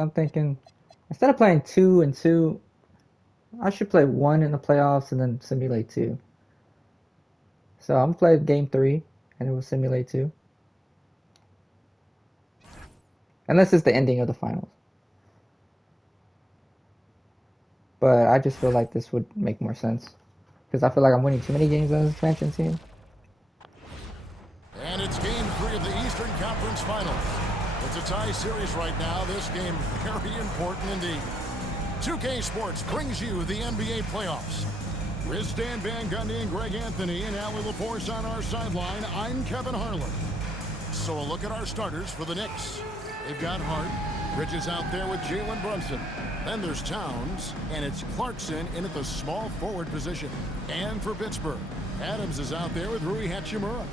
I'm thinking instead of playing 2 and 2, I should play 1 in the playoffs and then simulate 2. So I'm gonna play game 3 and it will simulate 2. Unless it's the ending of the finals. But I just feel like this would make more sense. Because I feel like I'm winning too many games on this expansion team. And it's game 3 of the Eastern Conference Finals. It's a tie series right now. This game very important indeed. 2K Sports brings you the NBA playoffs. With Stan Van Gundy and Greg Anthony and Allie LaForce on our sideline, I'm Kevin Harlan. So a look at our starters for the Knicks. They've got Hart. Bridges out there with Jalen Brunson. Then there's Towns, and it's Clarkson in at the small forward position. And for Pittsburgh, Adams is out there with Rui Hachimura.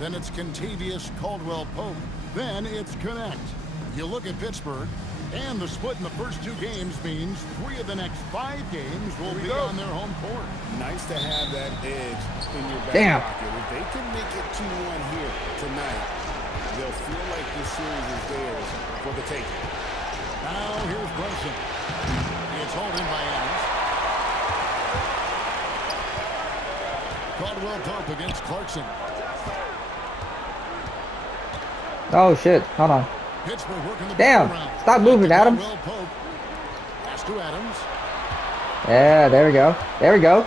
Then it's Kentavious Caldwell-Pope. Then it's Connect. You look at Pittsburgh, and the split in the first 2 games means 3 of the next 5 games will be on their home court. Nice to have that edge in your back pocket. If they can make it 2-1 here tonight, they'll feel like this series is theirs for the taking. Now here's Brunson. It's hauled in by Adams. Caldwell-Pope against Clarkson. Oh shit, hold on. Pittsburgh working the Damn, around. Stop moving, Adams. Pass to Adams. Yeah, there we go. There we go.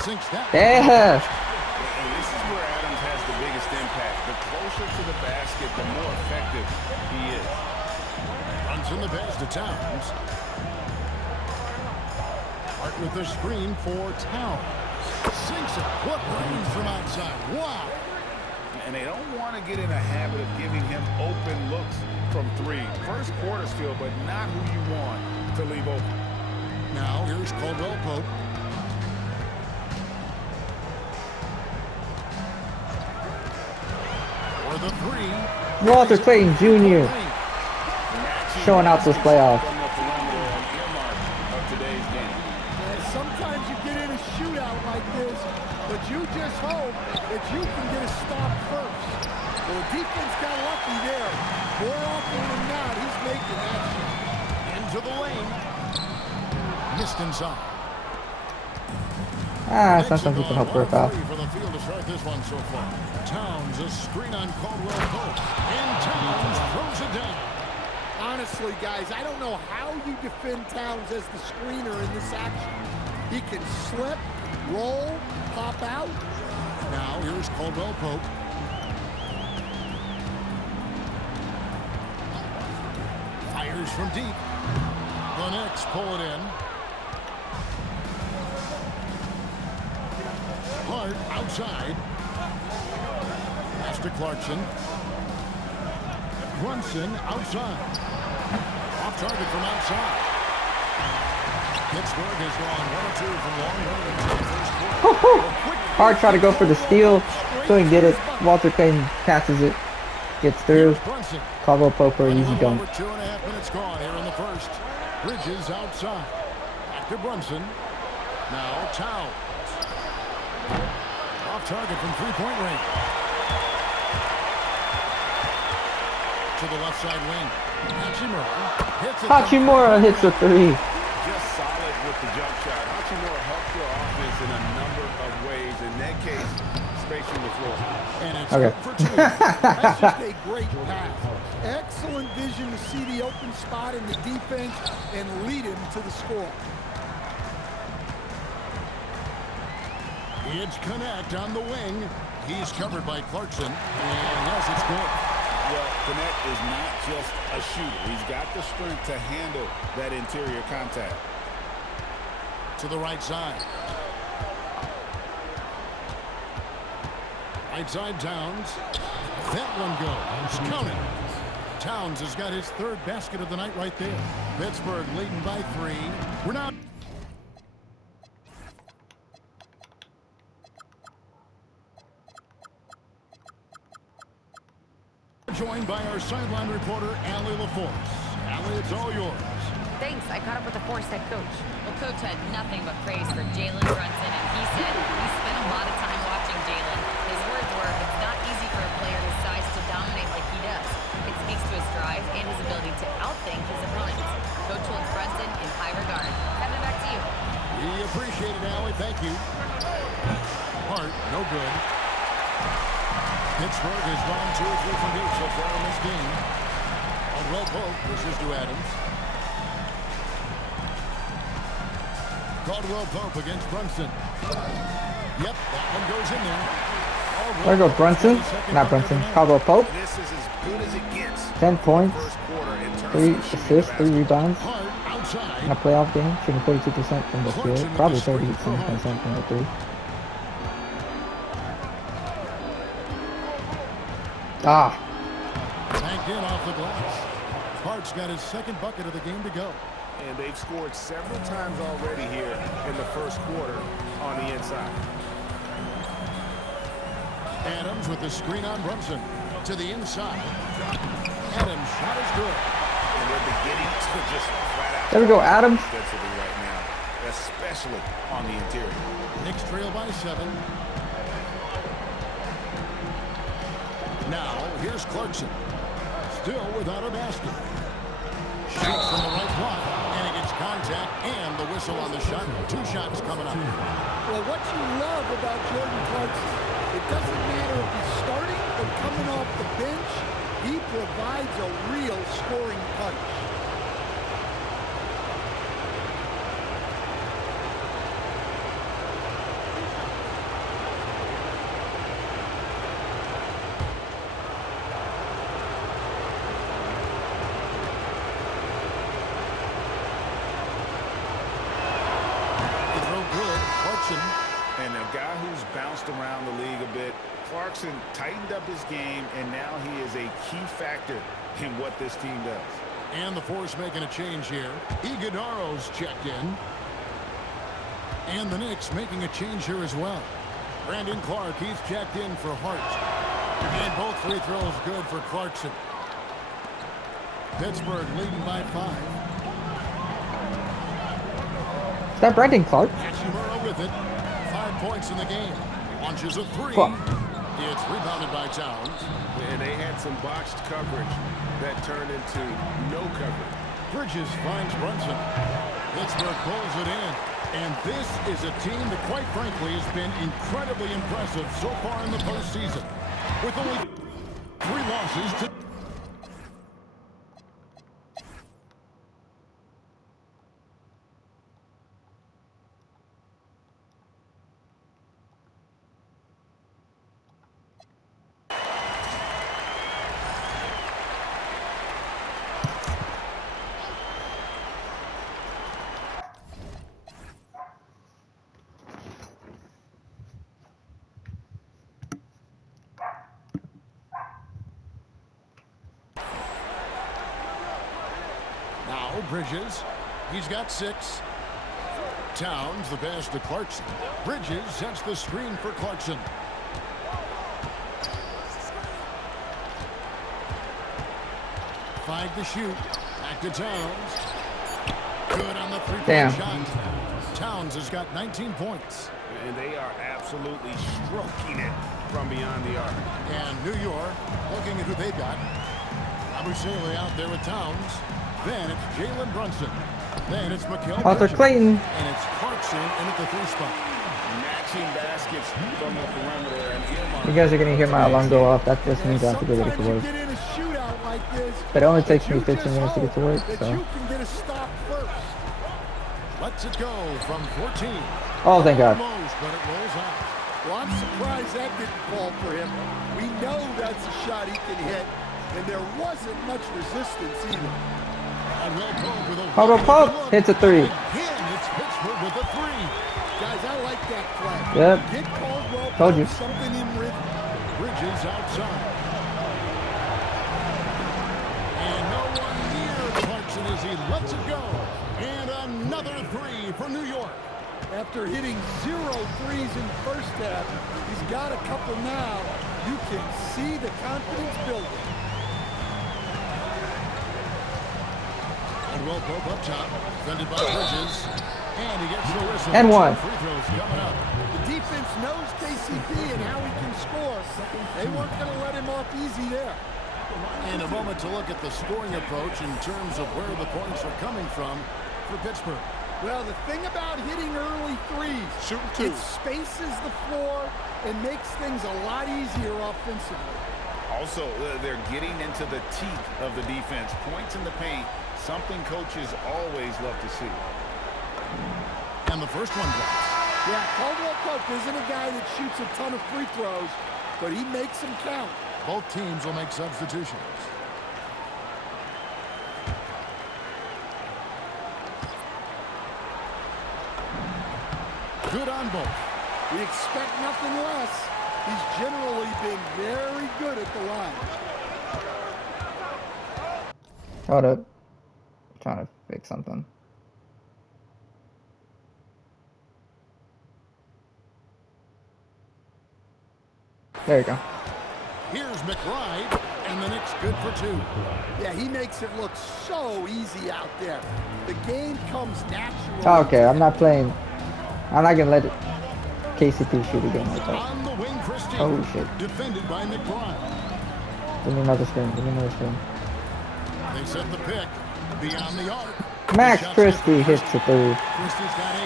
Sinks that. Yeah. And this is where Adams has the biggest impact. The closer to the basket, the more effective he is. Runs in the pass to Towns. Hart with the screen for Towns. Sinks it. What range from outside. Wow. And they don't want to get in a habit of giving him open looks from 3. First quarter still, but not who you want to leave open. Now here's Caldwell-Pope. For the 3. Walter Clayton Jr. showing out this playoff. Sometimes you get in a shootout like this, but you just hope that you can get a stop first. Well, the defense got lucky there. More often than not, he's making that shot. Into the lane. Missed inside. Sometimes you can help work out. For the field to start this one so far. Towns, a screen on Caldwell-Pope. And Towns throws it down. Honestly, guys, I don't know how you defend Towns as the screener in this action. He can slip, roll, pop out. Now here's Caldwell-Pope. Fires from deep. The Knicks pull it in. Hart outside. Pass to Clarkson. Brunson outside. Off target from outside. Pittsburgh has gone 1 or 2 from long range in the first quarter. Hart tried to go for the steal. Couldn't get it. Walter Clayton passes it. Gets through. Caldwell-Pope for an easy dunk. 2.5 minutes gone here in the first. Bridges outside. Back to Brunson. Now Towns. Off target from 3-point range. To the left side wing. Hachimura hits a 3. Just solid with the jump shot. Hachimura helps your offense in a number of ways. In that case, spacing the floor. And it's Okay. for 2. That's just a great pass. Excellent vision to see the open spot in the defense and lead him to the score. It's Connect on the wing. He's covered by Clarkson. And yes, it's good. Well, Connect is not just a shooter. He's got the strength to handle that interior contact. To the right side. Right side Towns. That one goes. Counting. Towns has got his 3rd basket of the night right there. Pittsburgh leading by 3. We're now joined by our sideline reporter, Allie LaForce. Allie, it's all yours. Thanks. I caught up with the Force head coach. Well, Coach had nothing but praise for Jalen Brunson, and he said he spent a lot of time watching Jalen. His words were, it's not easy for a player his size to dominate like he does. It speaks to impetuous drive and his ability to outthink his opponents. Coach holds Brunson in high regard. Kevin, back to you. We appreciate it, Allie. Thank you. Hart, no good. Pittsburgh has gone 2 or 3 from deep so far in this game. Caldwell Pope pushes to Adams. Caldwell Pope against Brunson. Yep, that one goes in there. There goes Brunson. Not Brunson. Caldwell Pope. This is as good as it gets. 10 points. First quarter in terms 3 of shooting assists, 3 the rebounds. Hart outside. In a playoff game, shooting 42% from the field. Probably 30% from the 3. Ah. Tanked in off the glass. Hart's got his second bucket of the game to go. And they've scored several times already here in the first quarter on the inside. Adams with the screen on Brunson. To the inside. Adams' shot is good. And they're beginning to just flat out. There we go, Adams. Defensively right now, especially on the interior. Knicks trail by 7. Now, here's Clarkson. Still without a basket. Shoots from the right block, and he gets contact and the whistle on the shot. 2 shots coming up. Well, what you love about Jordan Clarkson, it doesn't matter if he's starting or coming off the bench, he provides a real scoring punch. And a guy who's bounced around the league a bit, Clarkson tightened up his game, and now he is a key factor in what this team does. And the Force making a change here. Iguodaro's checked in. And the Knicks making a change here as well. Brandon Clark, he's checked in for Hart. And both free throws good for Clarkson. Pittsburgh leading by 5. Is that Brandon Clark? Hachimura with it. 5 points in the game. Launches a 3. Cool. It's rebounded by Towns. And they had some botched coverage that turned into no coverage. Bridges finds Brunson. Pittsburgh pulls it in. And this is a team that, quite frankly, has been incredibly impressive so far in the postseason. With only 3 losses to... Bridges, he's got 6. Towns, the pass to Clarkson. Bridges sets the screen for Clarkson. Five to shoot. Back to Towns. Good on the 3-point shot. Towns has got 19 points. And they are absolutely stroking it from beyond the arc. And New York, looking at who they've got. Abusele out there with Towns. Then it's Jalen Brunson. Then it's Mikal Arthur Bridges. Clayton. And it's Clarkson in at the 3 spot. Matching baskets from the perimeter. And You guys are gonna hear my alarm go off. That just means I have to get ready for work. But it only takes me 15 minutes to get to work, so. You can get a stop first. Lets it go from 14. Oh, thank God. Almost, but it rolls out. Well, I'm surprised that didn't fall for him. We know that's a shot he can hit, and there wasn't much resistance either. Caldwell Pope hits a 3. Again, it's Pittsburgh with a 3. Guys, I like that play. Yep. Get Caldwell Told you. something in rhythm. Bridges outside. And no one near Clarkson as he lets it go. And another 3 for New York. After hitting 0 threes in the first half, he's got a couple now. You can see the confidence building. Caldwell Pope up top, defended by Bridges, and he gets the whistle. And 1. Free throws coming up. The defense knows KCP and how he can score. They weren't going to let him off easy there. In a moment to look at the scoring approach in terms of where the points are coming from for Pittsburgh. Well, the thing about hitting early threes, it spaces the floor and makes things a lot easier offensively. Also, they're getting into the teeth of the defense. Points in the paint, something coaches always love to see. And the first one drops. Yeah, Caldwell Pope isn't a guy that shoots a ton of free throws, but he makes them count. Both teams will make substitutions. Good on both. We expect nothing less. He's generally been very good at the line. Hold up. I'm trying to fix something. There you go. Here's McBride, and the Knicks good for two. Yeah, he makes it look so easy out there. The game comes naturally. Okay, I'm not playing. I'm not gonna let it KCP shoot again like that. On the wing, Christie. Oh shit. Defended by McBride. Give me another screen. Give me another screen. They set the pick beyond the arc. Max The shot's Christie good for hits the three. Christie's got 8.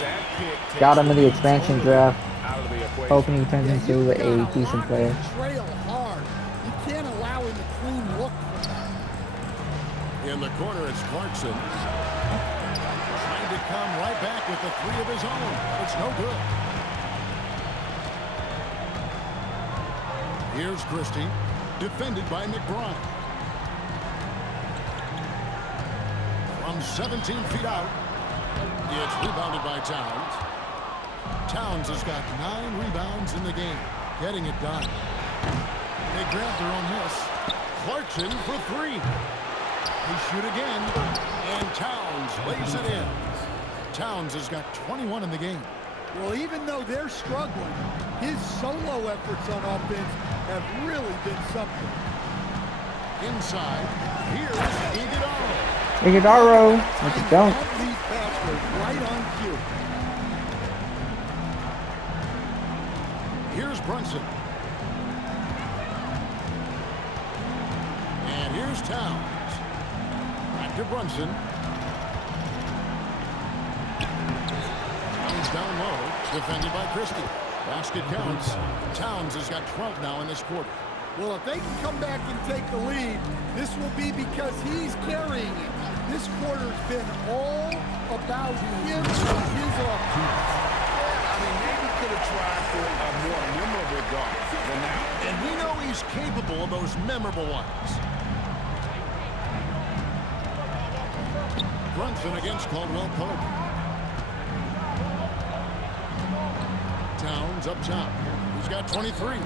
That pick takes Got him in the expansion draft. out of the equation. Hoping he turns into a decent player. Trail hard. You can't allow him a clean look. In the corner, it's Clarkson. Trying to come right back with the 3 of his own. It's no good. Here's Christie. Defended by McBride. From 17 feet out. It's rebounded by Towns. Towns has got 9 rebounds in the game. Getting it done. They grab their own miss. Clarkson for 3. He shoot again. And Towns lays it in. Towns has got 21 in the game. Well, even though they're struggling, his solo efforts on offense have really been something. Inside, here's Iguodala. Iguodala, what you don't. That lead pass was right on cue. Here's Brunson. And here's Towns. Back to Brunson. Towns down low, defended by Christie. Basket counts. Towns has got 12 now in this quarter. Well, if they can come back and take the lead, this will be because he's carrying it. This quarter's been all about him and his offense. I mean, maybe could have tried for a more memorable guard than that. And we know he's capable of those memorable ones. Brunson against Caldwell Pope. Towns up top. He's got 23.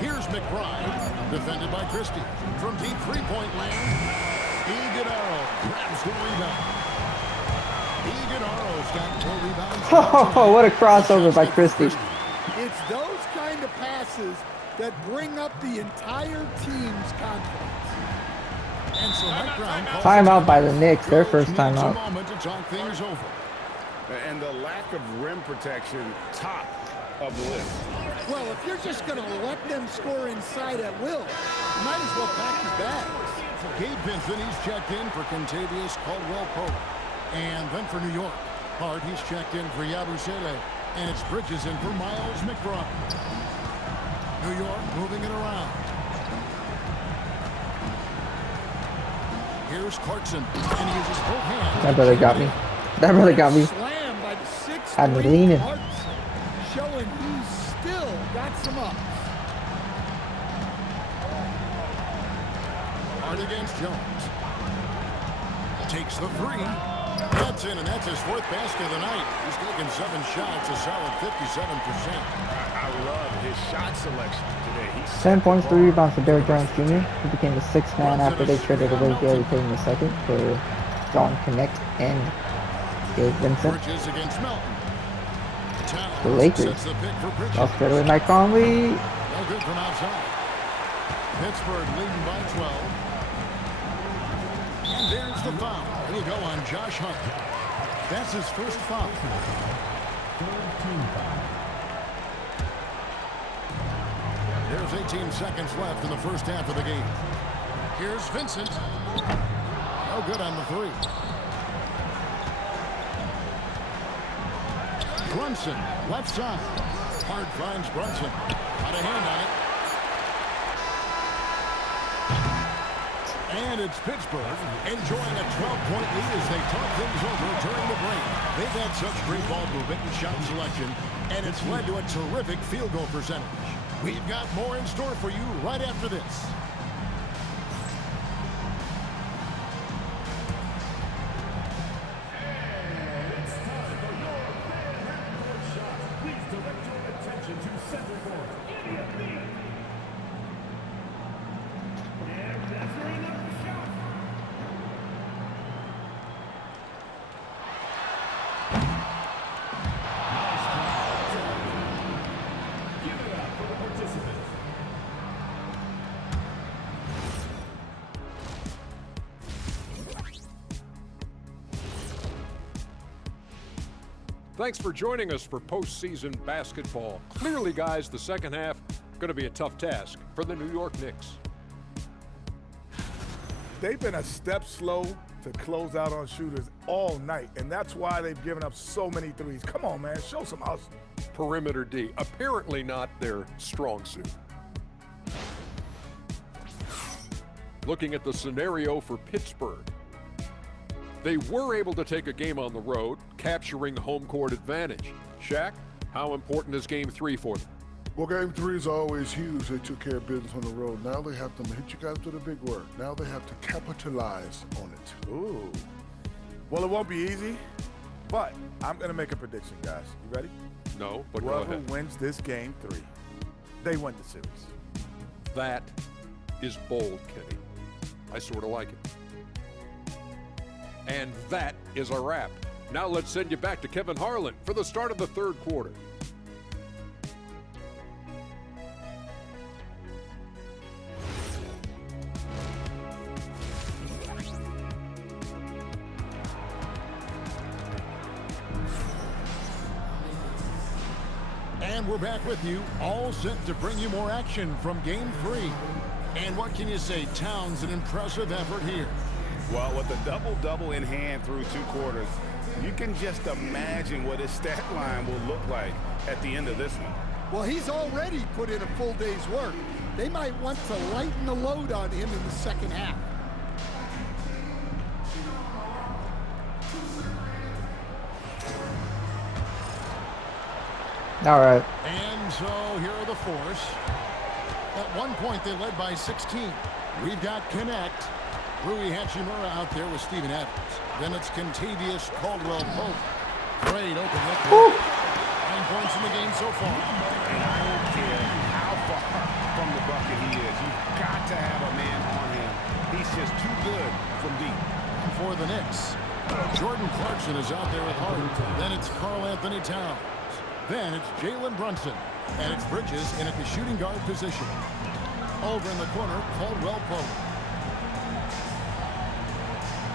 Here's McBride, defended by Christie. From deep three-point land, Iguodala grabs the rebound. Iguodala's got 4 rebounds. Oh, what a crossover by Christie. It's those kind of passes that bring up the entire team's confidence. And so Mike Brown calls Timeout by the Knicks, their first timeout. Moment to talk things over. And the lack of rim protection, top of the list. Well, if you're just going to let them score inside at will, you might as well pack your bags. Gabe Vincent, he's checked in for Contavious Caldwell Pope. And then for New York, Hart, he's checked in for Yabusele. And it's Bridges in for Miles McBride. New York moving it around. Here's Clarkson, and he uses both hands. That brother got me. That brother got me. Slam by the 6'3" Had me leaning. Hart, showing he's still got some ups. Hart against Jones. Takes the 3. That's in, and that's his 4th basket of the night. He's taken 7 shots, a solid 57%. I love his shot selection today. 10 points, 3 rebounds for Derrick Jones Jr. He became the 6th man after they traded away Gary Payton II for John Connect and Gabe Vincent. Bridges against Melton. Towns The Lakers. sets the pick for Bridges. I'll straight away Mike Conley. No good from outside. Pittsburgh leading by 12. And there's the foul. It'll go on Josh Hart. That's his first foul. There's 18 seconds left in the first half of the game. Here's Vincent. No good on the three. Brunson, left side. Hart finds Brunson. Got a hand on it. And it's Pittsburgh enjoying a 12-point lead as they talk things over during the break. They've had such great ball movement and shot selection, and it's led to a terrific field goal percentage. We've got more in store for you right after this. Thanks for joining us for postseason basketball. Clearly, guys, the second half going to be a tough task for the New York Knicks. They've been a step slow to close out on shooters all night, and that's why they've given up so many threes. Come on, man, show some hustle. Perimeter D, apparently not their strong suit. Looking at the scenario for Pittsburgh. They were able to take a game on the road, capturing home court advantage. Shaq, how important is Game 3 for them? Well, Game 3 is always huge. They took care of business on the road. Now they have to hit you guys with a big word. Now they have to capitalize on it. Ooh. Well, it won't be easy, but I'm going to make a prediction, guys. You ready? No, but go Whoever ahead. wins this Game 3, they win the series. That is bold, Kenny. I sort of like it. And that is a wrap. Now let's send you back to Kevin Harlan for the start of the third quarter. And we're back with you, all set to bring you more action from Game 3. And what can you say? Towns, an impressive effort here. Well, with a double-double in hand through 2 quarters, you can just imagine what his stat line will look like at the end of this one. Well, he's already put in a full day's work. They might want to lighten the load on him in the second half. All right. And so here are the Force. At one point, they led by 16. We've got Connect. Rui Hachimura out there with Steven Adams. Then it's Contavious Caldwell-Pope. Great open look. 9 points in the game so far. And I don't care how far from the bucket he is. You've got to have a man on him. He's just too good from deep. For the Knicks, Jordan Clarkson is out there with Hart. Then it's Karl Anthony Towns. Then it's Jalen Brunson. And it's Bridges in at the shooting guard position. Over in the corner, Caldwell-Pope.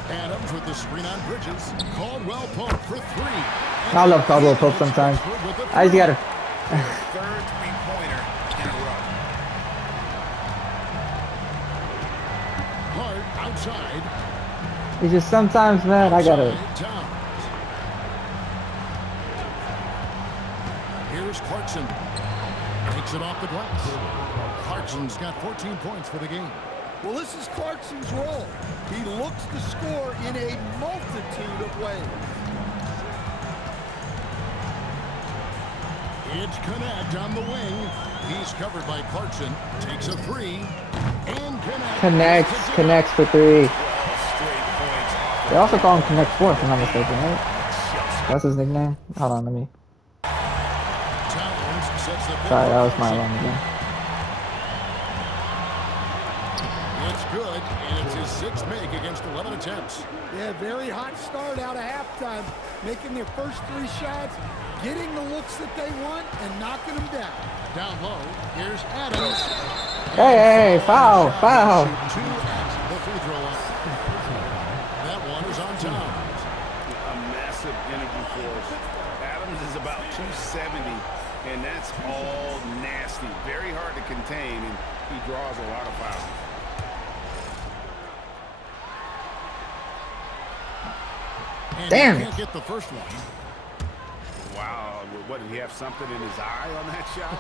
Adams with the screen on Bridges. Caldwell-Pope for 3. I love Caldwell-Pope sometimes. I just gotta. Third three-pointer in a row. Hart outside. It's just sometimes, man, I gotta. Towns. Here's Clarkson. Takes it off the glass. Clarkson's got 14 points for the game. Well, this is Clarkson's role. He looks to score in a multitude of ways. It's Connect on the wing. He's covered by Clarkson. Takes a 3. And Connects for 3. They also call him Connect 4, if I'm not mistaken, right? That's his nickname. Hold on, let me. Sorry, that was my wrong again. It's good, and it's his 6th make against 11 attempts. Yeah, very hot start out of halftime. Making their first 3 shots, getting the looks that they want, and knocking them down. Down low, here's Adams. Hey, foul. 2 at the free throw line. That one is on time. A massive energy force. Adams is about 270. And that's all nasty. Very hard to contain, and he draws a lot of fouls. And Damn he it. can't get the first one. Wow, what, did he have something in his eye on that shot?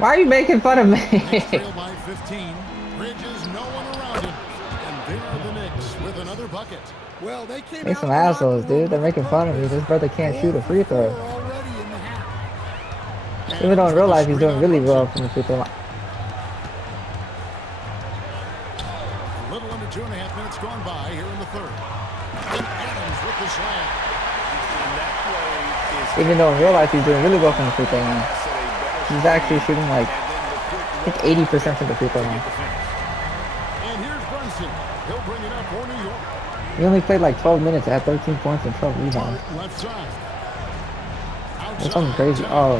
Why are you making fun of me? Knicks trail by 15. Bridges, no one around him. And there are the Knicks with another bucket. Well, they came They out some the locker assholes, room dude. They're with making fun of me. purpose. This brother can't shoot a free 4 throw. for 4 already in the half. Even though in real life he's doing really well A from the free throw line. little under 2.5 minutes gone by here in the third. And Adams with the slam. And that play is Even though in real life he's doing really well from the free throw line. He's actually shooting like, I think 80% from the free throw line. And here's Brunson. He'll bring it up for New York. He only played like 12 minutes, had 13 points and 12 rebounds. Left side. That's something crazy. Oh,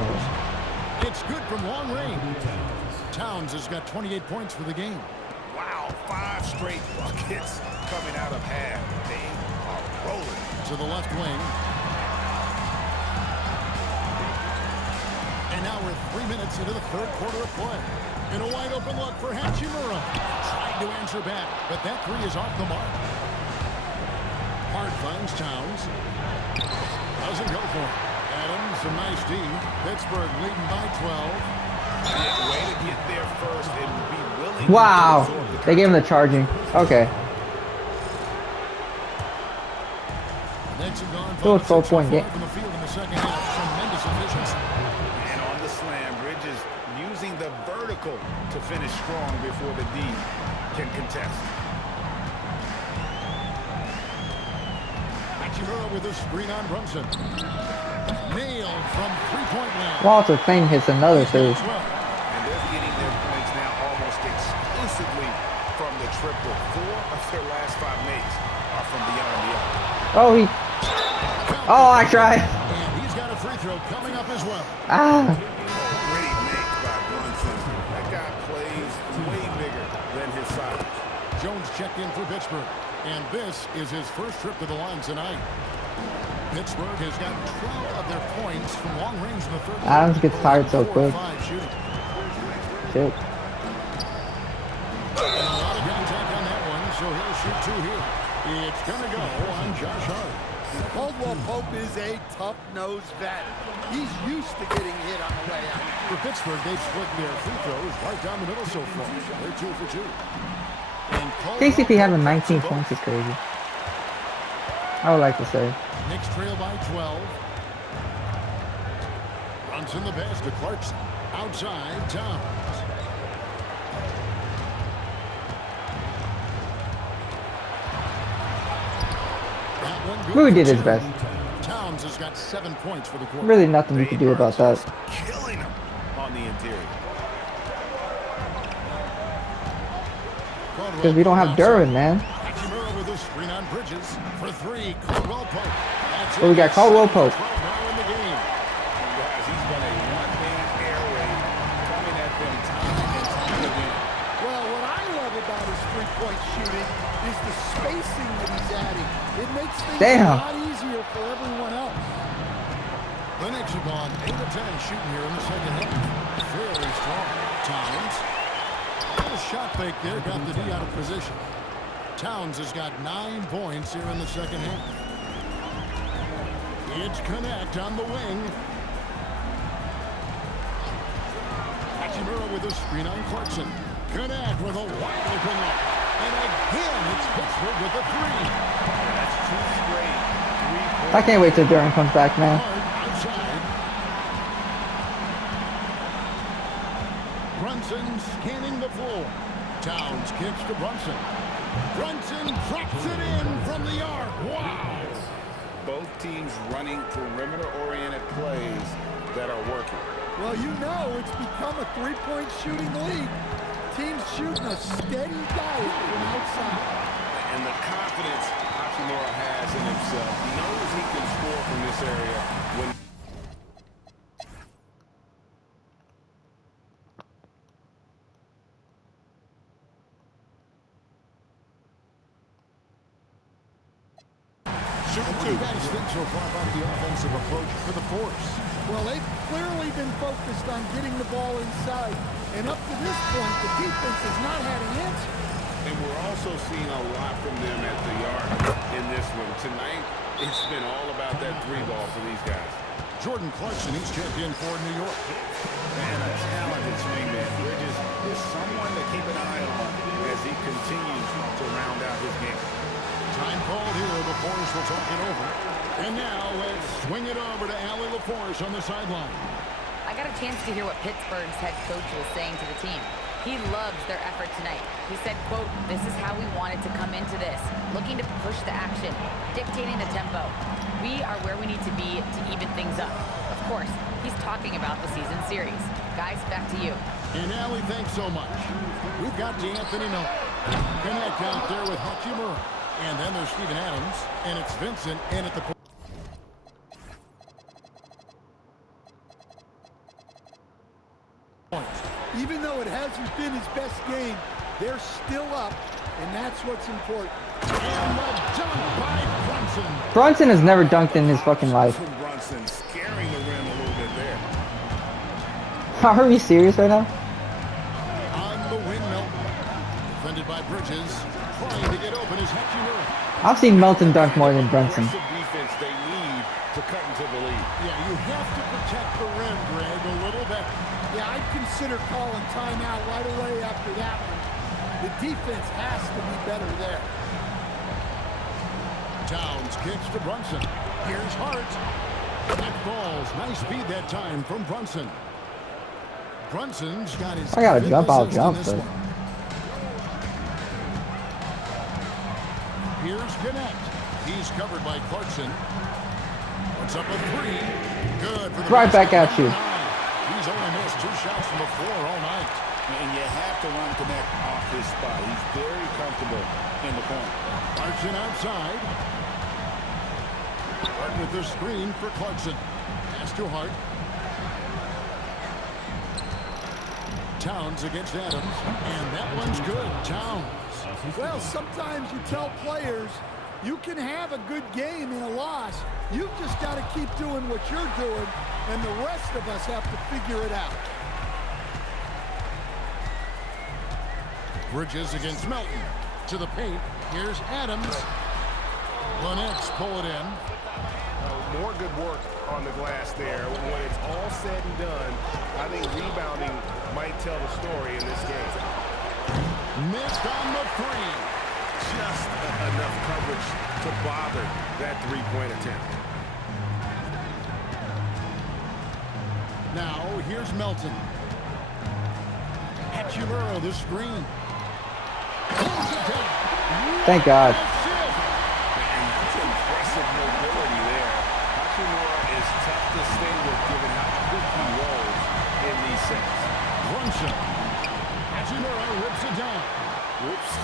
It's good from long range. Towns has got 28 points for the game. wow, 5 straight buckets coming out of half. They are rolling. To the left wing. And now we're 3 minutes into the third quarter of play. And a wide open look for Hachimura. Tried to answer back, but that three is off the mark. Hart finds Towns. Doesn't go for it. Adams, a nice D. Pittsburgh leading by 12. Way to get there first and be willing wow. to absorb the They gave him the charging. Okay. Knicks have gone Still a 5 12-point game. from the field in the second half. Tremendous efficiency. And on the slam, Bridges using the vertical to finish strong before the D can contest. Hachimura with a screen on Brunson. Nailed from three-point land. Walter Payne hits another three. As well. And they're getting their points now almost exclusively from the triple. 4 of their last 5 makes are from beyond the arc. Oh, he. Oh, I tried. And he's got a free throw coming up as well. Ah. Great make by Brunson. That guy plays way bigger than his size. Jones checked in for Pittsburgh. And this is his first trip to the line tonight. Pittsburgh has got 12 of their points from long range in the third quarter. Adams gets tired so quick. 4-5 shooting. Shit. And a lot of contact on that one, so he'll shoot 2 here. It's going to go on Josh Hart. Caldwell Pope is a tough-nosed vet. He's used to getting hit on the way out. For Pittsburgh, they've split their free throws right down the middle so far. They're 2 for 2. And KCP having 19 points is crazy. I would like to say. Knicks trail by 12. Runs in the pass to Clarkson. Outside, Towns. That one good Rui for did his 2. best. Towns has got 7 points for the quarter. Really nothing you can do about that. Killing him on the interior. Because we don't have Duran, man. Hachimura with a screen on Bridges for 3. Caldwell Pope. That's But we got Caldwell Pope. 12 now in the game. Guys, he's been a one-man air raid coming at them time and time again. Well, what I love about his three-point shooting is the spacing that he's adding. It makes things Damn. a lot easier for everyone else. The Knicks have gone 8 of 10 shooting here in the second half. Very strong. Towns. A little shot fake there. Got the D out of position. Towns has got 9 points here in the second half. It's Connect on the wing. Hachimura with a screen on Clarkson. Connect with a wide open look. And again, it's Pittsburgh with a 3. That's 2 straight. 3 I can't wait till Duran comes back, man. Outside. Brunson scanning the floor. Towns kicks to Brunson. Brunson drops it in from the arc. Wow. Both teams running perimeter-oriented plays that are working. Well, you know it's become a three-point shooting league. Teams shooting a steady diet from outside. And the confidence Hachimura has in himself. He knows he can score from this area when What do you guys think so far about the offensive approach for the Force? Well, they've clearly been focused on getting the ball inside. And up to this point, the defense has not had an answer. And we're also seeing a lot from them at the arc in this one. Tonight, it's been all about that three ball for these guys. Jordan Clarkson, he's checked in for New York. And a talented swingman. Bridges is someone to keep an eye on as he continues to round out his game. Time called here. The Force will talk it over. And now let's swing it over to Allie LaForce on the sideline. I got a chance to hear what Pittsburgh's head coach was saying to the team. He loves their effort tonight. He said, quote, "This is how we wanted to come into this, looking to push the action, dictating the tempo. We are where we need to be to even things up." Of course, he's talking about the season series. Guys, back to you. And Allie, thanks so much. We've got D'Anthony Melton. Connect out there with Hachimura. And then there's Steven Adams. And it's Vincent in at the point. Even though it hasn't been his best game, they're still up, and that's what's important. And the dunk by Brunson. Brunson has never dunked in his fucking life. From Brunson, scaring the rim a little bit there. Are we serious right now? On the wing, Melton. Defended by Bridges. Trying to get open is Hachimura. I've seen Melton dunk more than Brunson. Aggressive defense they need to cut into the lead. Yeah, you have to protect the rim, Greg, a little bit. Yeah, I'd consider calling timeout right away after that one. The defense has to be better there. Towns kicks to Brunson. Here's Hart. That falls. Nice speed that time from Brunson. Brunson's got his. I gotta fifth jump, I'll assist in jump, this but- one. Here's Connect. He's covered by Clarkson. Puts up a three. Good for the Right back basket. at you. He's only missed 2 shots from the floor all night. And you have to run Connect off his spot. He's very comfortable in the corner. Clarkson outside. Hart with the screen for Clarkson. Pass to Hart. Towns against Adams. And that one's good. Towns. Well, sometimes you tell players you can have a good game in a loss. You've just got to keep doing what you're doing, and the rest of us have to figure it out. Bridges against Melton. To the paint. Here's Adams. Bonnett's pull it in. More good work on the glass there. When it's all said and done, I think rebounding might tell the story in this game. Missed on the three. Just enough coverage to bother that three-point attempt. Now, here's Melton. Hachimura, the screen. Pulls it down. Thank God. That's it. And that's impressive mobility there. Hachimura is tough to stay with given how quick he rolls in these sets. Brunson. Hachimura rips it down. Whoops.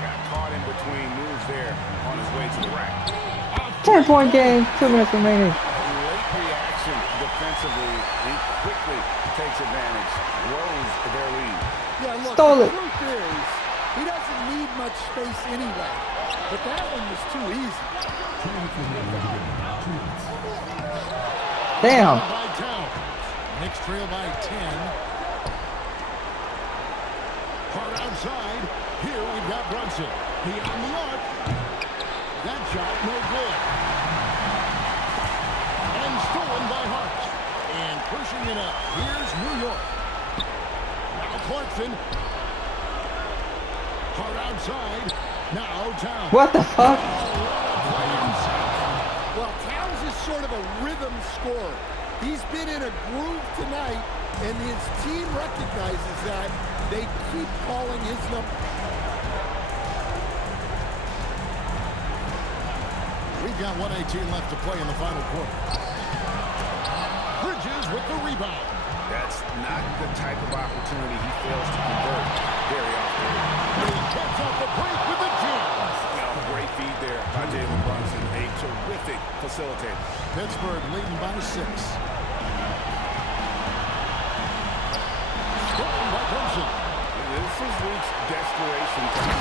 Got caught in between moves there on his way to the rack. 10-point game, 2 minutes remaining. Late reaction defensively. He quickly takes advantage. Blows their lead. Yeah, look, Stole the it. truth is, he doesn't need much space anyway. But that one was too easy. Damn. By Towns. Knicks trail by 10. Hard outside. Here we've got Brunson. Beyond the arc. That shot no good. And stolen by Hart. And pushing it up. Here's New York. Now Clarkson. Hard outside. Now Towns. What the fuck? Play inside. Well, Towns is sort of a rhythm scorer. He's been in a groove tonight, and his team recognizes that. They keep calling his number. We've got 1:18 left to play in the final quarter. Bridges with the rebound. That's not the type of opportunity he fails to convert very often. He gets off the break with the jam. Great feed there by Jalen Brunson. A terrific facilitator. Pittsburgh leading by 6. Stolen by Brunson. This is Luke's desperation time.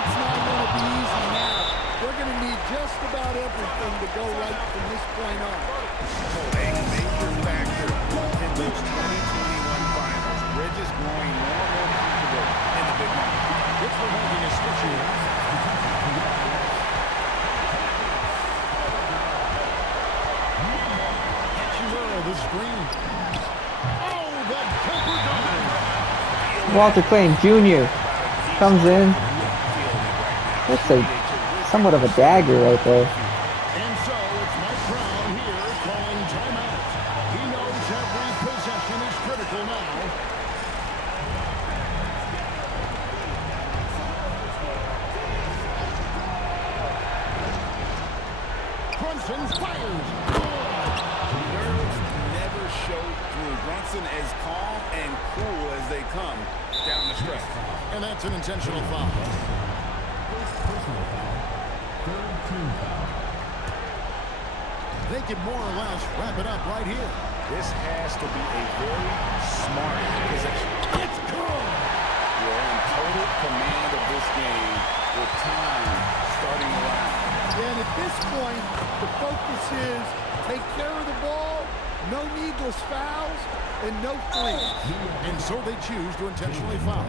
It's not going to be easy now. We're going to need just about everything to go right from this point on. A major factor in those 2021 finals. Bridges growing more and more comfortable in the big moment. Pittsburgh making a switch here. The screen. Oh, the jumper gun. Walter Clayton Jr. comes in. That's somewhat of a dagger right there. And so it's Mike Brown here calling timeout. He knows every possession is critical now. Brunson fires. Brunson as calm and cool as they come down the stretch. And that's an intentional foul. Personal foul. Third team foul. They can more or less wrap it up right here. This has to be a very smart possession. It's good. You're in total command of this game with time starting the round. And at this point, the focus is take care of the ball, no needless fouls, and no threes. And so they choose to intentionally foul.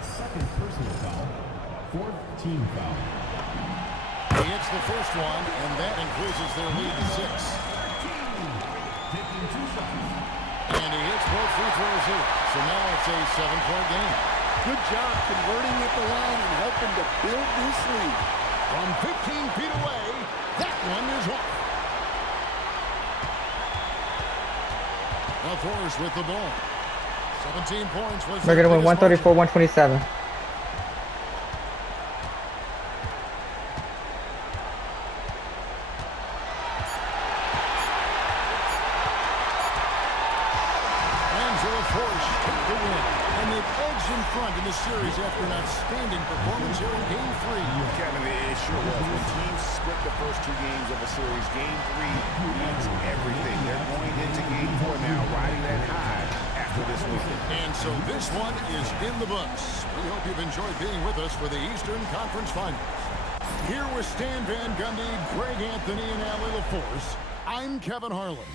Second personal foul. Fourth team foul. He hits the first one, and that increases their lead to 6. Taking 2 shots. And he hits both free throws here. So now it's a 7-point game. Good job converting at the line and helping to build this lead. From 15 feet away, that one is off. The Force with the ball. 17 points was We're going to win 134-127. In front in the series after an outstanding performance here in Game 3. Kevin, it sure was. When teams split the first 2 games of a series, Game 3 means everything. They're going into Game 4 now, riding that high after this weekend. And so this one is in the books. We hope you've enjoyed being with us for the Eastern Conference Finals. Here with Stan Van Gundy, Greg Anthony, and Allie LaForce, I'm Kevin Harlan,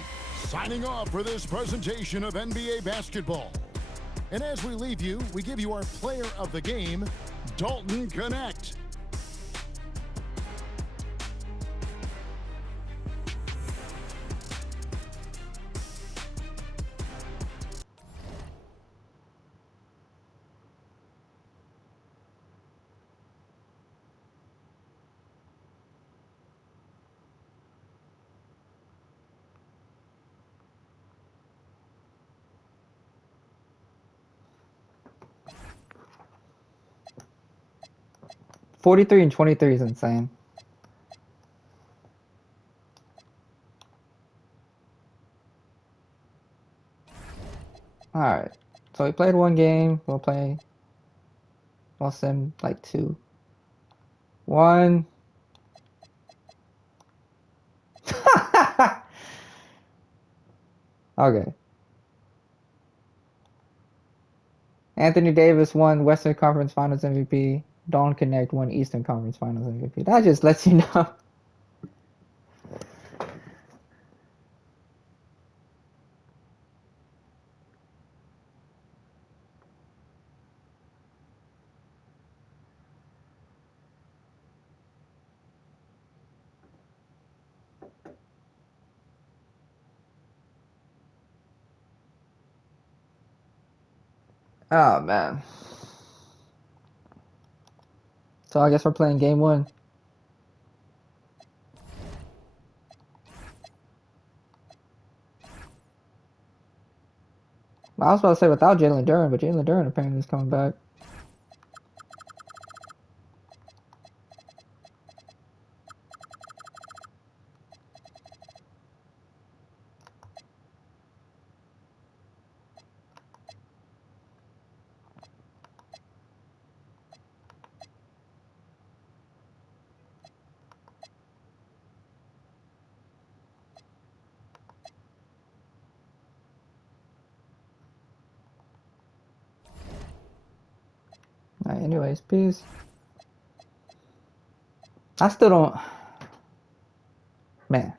signing off for this presentation of NBA basketball. And as we leave you, we give you our player of the game, Dalton Connect. $43 and 23 is insane. Alright. So we played 1 game. We'll sim like 2. 1. Okay. Anthony Davis won Western Conference Finals MVP. Dalton Connect won Eastern Conference Finals MVP. That just lets you know. Oh man. So I guess we're playing game 1. I was about to say without Jalen Duren, but Jalen Duren apparently is coming back. Alright, anyways, peace. I still don't. Man,